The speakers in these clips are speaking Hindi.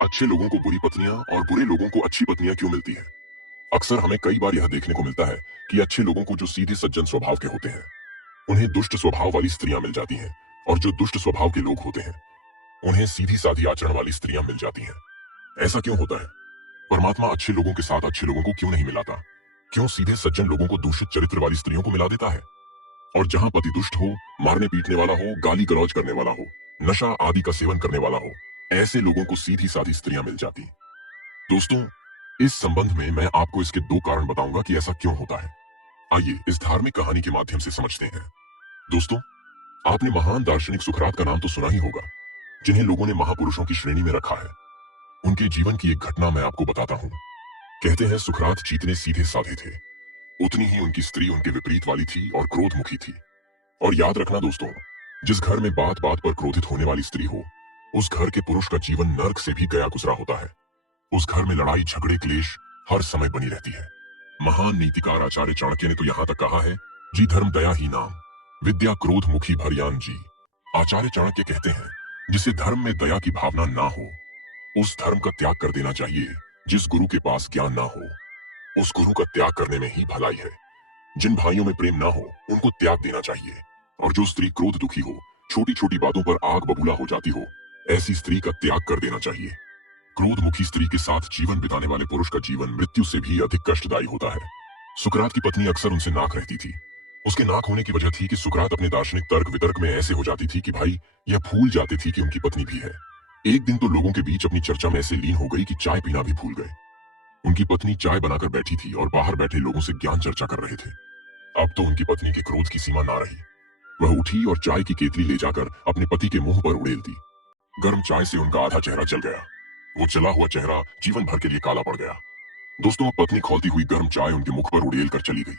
अच्छे लोगों को बुरी पत्नियां और बुरे लोगों को अच्छी पत्नियां क्यों मिलती है? अक्सर हमें कई बार यह देखने को मिलता है कि अच्छे लोगों को जो सीधे सज्जन स्वभाव के होते हैं, उन्हें दुष्ट स्वभाव वाली स्त्रियां मिल जाती हैं, और जो दुष्ट स्वभाव के लोग होते हैं, उन्हें सीधी साधी आचरण वाली स्त्रियां मिल जाती हैं। ऐसा क्यों होता है? परमात्मा अच्छे लोगों के साथ अच्छे लोगों को क्यों नहीं मिलाता? क्यों सीधे सज्जन लोगों को दूषित चरित्र वाली स्त्रियों को मिला देता है? और जहां पति दुष्ट हो, मारने पीटने वाला हो, गाली गलौज करने वाला हो, नशा आदि का सेवन करने वाला हो, ऐसे लोगों को सीधी साधी स्त्रियां मिल जाती। दोस्तों, इस संबंध में मैं आपको इसके दो कारण बताऊंगा कि ऐसा क्यों होता है। आइए इस धार्मिक कहानी के माध्यम से समझते हैं। दोस्तों, आपने महान दार्शनिक सुकरात का नाम तो सुना ही होगा, जिन्हें लोगों ने महापुरुषों की श्रेणी में रखा है। उनके जीवन की एक घटना मैं आपको बताता हूँ। कहते हैं सुकरात जितने सीधे साधे थे, उतनी ही उनकी स्त्री उनके विपरीत वाली थी और क्रोधमुखी थी। और याद रखना दोस्तों, जिस घर में बात बात पर क्रोधित होने वाली स्त्री हो, उस घर के पुरुष का जीवन नर्क से भी गया गुजरा होता है। उस घर में लड़ाई झगड़े क्लेश हर समय बनी रहती है। महान नीतिकार आचार्य चाणक्य ने तो यहां तक कहा है, जी धर्म दया ही नाम, विद्या क्रोध मुखी भरयान जी। आचार्य चाणक्य कहते हैं, जिसे धर्म में दया की भावना ना हो, उस धर्म का त्याग कर देना चाहिए। जिस गुरु के पास ज्ञान ना हो, उस गुरु का त्याग करने में ही भलाई है। जिन भाइयों में प्रेम ना हो, उनको त्याग देना चाहिए। और जो स्त्री क्रोध दुखी हो, छोटी छोटी बातों पर आग बबूला हो जाती हो, ऐसी स्त्री का त्याग कर देना चाहिए। क्रोधमुखी स्त्री के साथ जीवन बिताने वाले पुरुष का जीवन मृत्यु से भी अधिक कष्टदायी होता है। सुकरात की पत्नी अक्सर उनसे नाक रहती थी। उसके नाक होने की वजह थी कि सुकरात अपने दार्शनिक तर्क वितर्क में ऐसे हो जाती थी कि भाई यह भूल जाती थी कि उनकी पत्नी भी है। एक दिन तो लोगों के बीच अपनी चर्चा में ऐसे लीन हो गई कि चाय पीना भी भूल गए। उनकी पत्नी चाय बनाकर बैठी थी और बाहर बैठे लोगों से ज्ञान चर्चा कर रहे थे। अब तो उनकी पत्नी के क्रोध की सीमा ना रही। वह उठी और चाय की केतली ले जाकर अपने पति के मुंह पर उड़ेल दी। गर्म चाय से उनका आधा चेहरा जल गया। वो जला हुआ चेहरा जीवन भर के लिए काला पड़ गया। दोस्तों, पत्नी खौलती हुई गर्म चाय उनके मुख पर उड़ेल कर चली गई।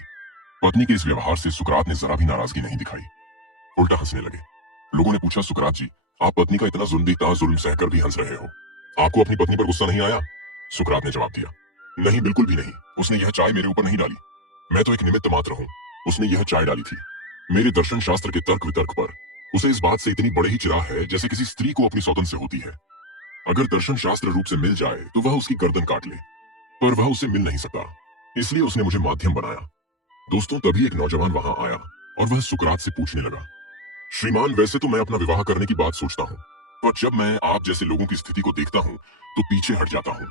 पत्नी के इस व्यवहार से सुकरात ने जरा भी नाराजगी नहीं दिखाई, उल्टा हंसने लगे। लोगों ने पूछा, सुकरात जी, आप पत्नी का इतना जुल्म सहकर भी हंस रहे हो, आपको अपनी पत्नी पर गुस्सा नहीं आया? सुकरात ने जवाब दिया, नहीं, बिल्कुल भी नहीं। उसने यह चाय मेरे ऊपर नहीं डाली। मैं तो एक निमित्त मात्र हूँ। उसने यह चाय डाली थी। मेरे दर्शन शास्त्र के तर्क वितर्क पर उसे इस बात से इतनी बड़े ही चिढ़ा है जैसे किसी स्त्री को अपनी सौतन से होती है। अगर दर्शन शास्त्र रूप से मिल जाए तो वह उसकी गर्दन काट ले, पर वह उससे मिल नहीं सकता, इसलिए उसने मुझे माध्यम बनाया। दोस्तों, तभी एक नौजवान वहां आया और वह सुकरात से पूछने लगा, श्रीमान, वैसे तो मैं अपना विवाह करने की बात सोचता हूँ, पर जब मैं आप जैसे लोगों की स्थिति को देखता हूँ तो पीछे हट जाता हूँ।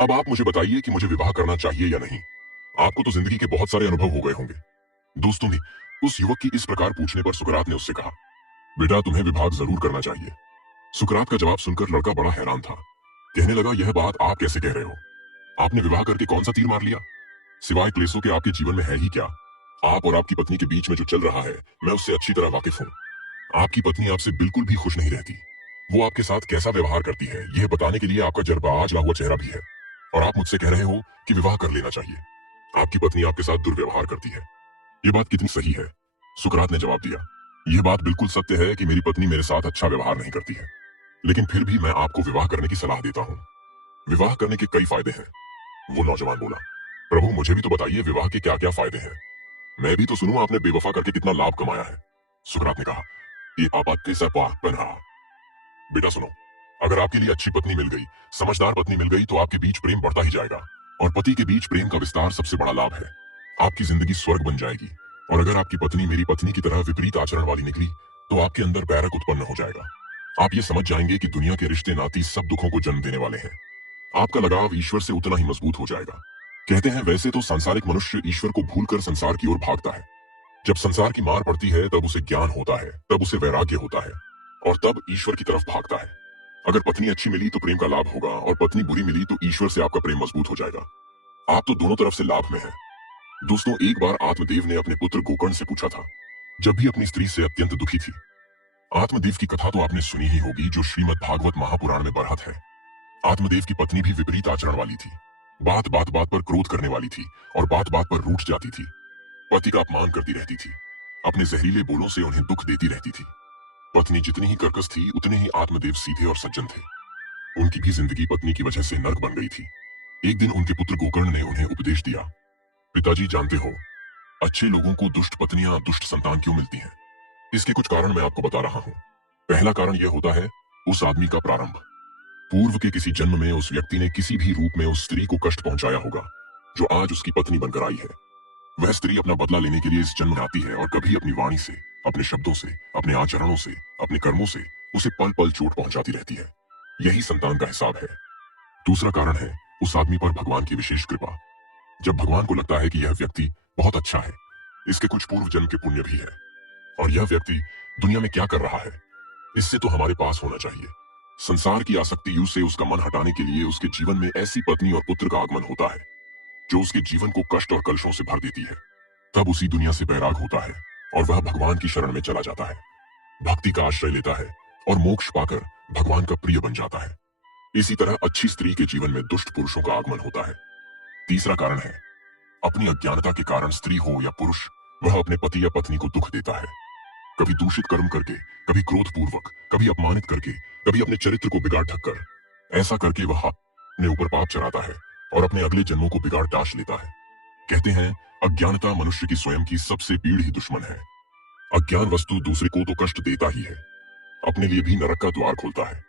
अब आप मुझे बताइए कि मुझे विवाह करना चाहिए या नहीं। आपको तो जिंदगी के बहुत सारे अनुभव हो गए होंगे। दोस्तों ने उस युवक की इस प्रकार पूछने पर सुकरात ने उससे कहा, बेटा, तुम्हें विवाह जरूर करना चाहिए। सुकरात का जवाब सुनकर लड़का बड़ा हैरान था। कहने लगा, यह बात आप कैसे कह रहे हो? आपने विवाह करके कौन सा तीर मार लिया? सिवाय क्लेशों के आपके जीवन में है ही क्या? आप और आपकी पत्नी के बीच में जो चल रहा है, मैं उससे अच्छी तरह वाकिफ हूँ। आपकी पत्नी आपसे बिल्कुल भी खुश नहीं रहती। वो आपके साथ कैसा व्यवहार करती है, यह बताने के लिए आपका जरबाज जला हुआ चेहरा भी है। और आप मुझसे कह रहे हो कि विवाह कर लेना चाहिए। आपकी पत्नी आपके साथ दुर्व्यवहार करती है। ये बात कितनी सही है? सुकरात ने जवाब दिया, यह बात बिल्कुल सत्य है कि मेरी पत्नी मेरे साथ अच्छा व्यवहार नहीं करती है, लेकिन फिर भी मैं आपको विवाह करने की सलाह देता हूँ। विवाह करने के कई फायदे हैं। वो नौजवान बोला, प्रभु, मुझे भी तो बताइए विवाह के क्या क्या फायदे हैं। मैं भी तो सुनूं आपने बेवफा करके कितना लाभ कमाया है। सुकरात ने कहा, ये आपत्ति से पन्हा। बेटा सुनो, अगर आपके लिए अच्छी पत्नी मिल गई, समझदार पत्नी मिल गई, तो आपके बीच प्रेम बढ़ता ही जाएगा। और पति के बीच प्रेम का विस्तार सबसे बड़ा लाभ है। आपकी जिंदगी स्वर्ग बन जाएगी। और अगर आपकी पत्नी मेरी पत्नी की तरह विपरीत आचरण वाली निकली, तो आपके अंदर बैरक उत्पन्न हो जाएगा। आप ये समझ जाएंगे कि दुनिया के रिश्ते नाती सब दुखों को जन्म देने वाले हैं। आपका लगाव ईश्वर से उतना ही मजबूत हो जाएगा। कहते हैं, वैसे तो सांसारिक मनुष्य ईश्वर को भूलकर संसार की ओर भागता है। जब संसार की मार पड़ती है, तब उसे ज्ञान होता है, तब उसे वैराग्य होता है, और तब ईश्वर की तरफ भागता है। अगर पत्नी अच्छी मिली तो प्रेम का लाभ होगा, और पत्नी बुरी मिली तो ईश्वर से आपका प्रेम मजबूत हो जाएगा। आप तो दोनों तरफ से लाभ में हैं। दोस्तों, एक बार आत्मदेव ने अपने पुत्र गोकर्ण से पूछा था, जब भी अपनी स्त्री से अत्यंत दुखी थी। आत्मदेव की कथा तो आपने सुनी ही होगी, जो श्रीमद् भागवत महापुराण में बरहत है। आत्मदेव की पत्नी भी विपरीत आचरण वाली थी। बात बात बात पर क्रोध करने वाली थी और बात बात पर रूठ जाती थी। पति का अपमान करती रहती थी। अपने जहरीले बोलों से उन्हें दुख देती रहती थी। पत्नी जितनी ही कर्कश थी, उतने ही आत्मदेव सीधे और सज्जन थे। उनकी भी जिंदगी पत्नी की वजह से नर्क बन गई थी। एक दिन उनके पुत्र गोकर्ण ने उन्हें उपदेश दिया, पिताजी, जानते हो, अच्छे लोगों को दुष्ट पत्नियां, दुष्ट संतान क्यों मिलती हैं? इसके कुछ कारण मैं आपको बता रहा हूँ। पहला कारण यह होता है, उस आदमी का प्रारंभ। पूर्व के किसी जन्म में उस व्यक्ति ने किसी भी रूप में उस स्त्री को कष्ट पहुंचाया होगा जो आज उसकी पत्नी बनकर आई है। वह स्त्री अपना बदला लेने के लिए इस जन्म में आती है और कभी अपनी वाणी से, अपने शब्दों से, अपने आचरणों से, अपने कर्मों से उसे पल पल चोट पहुंचाती रहती है। यही संतान का हिसाब है। दूसरा कारण है उस आदमी पर भगवान की विशेष कृपा। जब भगवान को लगता है कि यह व्यक्ति बहुत अच्छा है, इसके कुछ पूर्व जन्म के पुण्य भी है, और यह व्यक्ति दुनिया में क्या कर रहा है, इससे तो हमारे पास होना चाहिए। संसार की आसक्ति से उसका मन हटाने के लिए उसके जीवन में ऐसी पत्नी और पुत्र का आगमन होता है जो उसके जीवन को कष्ट और कलशों से भर देती है। तब उसी दुनिया से बैराग होता है और वह भगवान की शरण में चला जाता है, भक्ति का आश्रय लेता है और मोक्ष पाकर भगवान का प्रिय बन जाता है। इसी तरह अच्छी स्त्री के जीवन में दुष्ट पुरुषों का आगमन होता है। तीसरा कारण है अपनी अज्ञानता के कारण स्त्री हो या पुरुष, वह अपने पति या पत्नी को दुख देता है। कभी दूषित कर्म करके, कभी क्रोधपूर्वक, कभी अपमानित करके, कभी अपने चरित्र को बिगाड़ ढककर। ऐसा करके वह अपने ऊपर पाप चढ़ाता है और अपने अगले जन्मों को बिगाड़ टाश लेता है। कहते हैं अज्ञानता मनुष्य की स्वयं की सबसे पीढ़ी दुश्मन है। अज्ञान वस्तु दूसरे को तो कष्ट देता ही है, अपने लिए भी नरक का द्वार खोलता है।